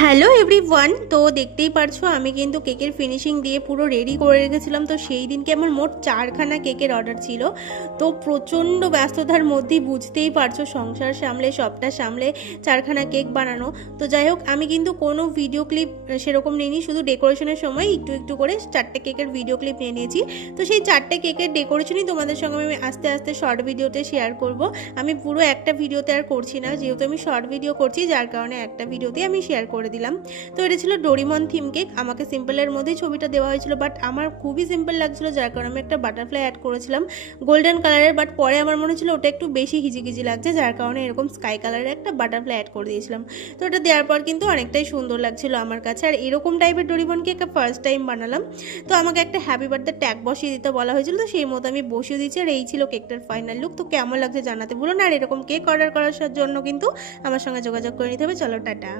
Hello everyone, তো দেখতেই পারছো আমি কিন্তু কেকের ফিনিশিং দিয়ে পুরো রেডি করে রেখেছিলাম। তো সেই দিনকে আমার মোট 4খানা কেকের অর্ডার ছিল। তো প্রচণ্ড ব্যস্ততার মধ্যেই বুঝতেই পারছো, সংসার সামলে সবটা সামলে 4খানা কেক বানানো। তো যাই হোক, আমি কিন্তু কোনো ভিডিও ক্লিপ সেরকম নিইনি, শুধু ডেকোরেশনের সময় একটু একটু করে 4টে কেকের ভিডিও ক্লিপ নিয়ে নিয়েছি। তো সেই 4টে কেকের ডেকোরেশনই তোমাদের সঙ্গে আমি আস্তে আস্তে শর্ট ভিডিওতে শেয়ার করব। আমি পুরো একটা ভিডিওতে আর করছি না, যেহেতু আমি শর্ট ভিডিও করছি, যার কারণে একটা ভিডিওতেই আমি শেয়ার করে দিলাম। তো এটা ছিল ডোরিমন থিম কেক। আমাকে সিম্পলের মধ্যেই ছবিটা দেওয়া হয়েছিল, বাট আমার খুবই সিম্পল লাগছিল, যার কারণে আমি একটা বাটারফ্লাই অ্যাড করেছিলাম গোল্ডেন কালারের। বাট পরে আমার মনে হচ্ছিল ওটা একটু বেশি হিজিগিজি লাগছে, যার কারণে এরকম স্কাই কালারের একটা বাটারফ্লাই অ্যাড করে দিয়েছিলাম। তো এটা দেওয়ার পর কিন্তু অনেকটাই সুন্দর লাগছিল আমার কাছে। আর এরকম টাইপের ডোরিমন কেক ফার্স্ট টাইম বানালাম। তো আমাকে একটা হ্যাপি বার্থডে ট্যাগ বসিয়ে দিতে বলা হয়েছিল, তো সেই মতো আমি বসিয়ে দিচ্ছি। আর এই ছিল কেকটার ফাইনাল লুক। তো কেমন লাগছে জানাতে ভুলো না। আর এরকম কেক অর্ডার করার জন্য কিন্তু আমার সঙ্গে যোগাযোগ করে নিতে হবে। চলো টাটা।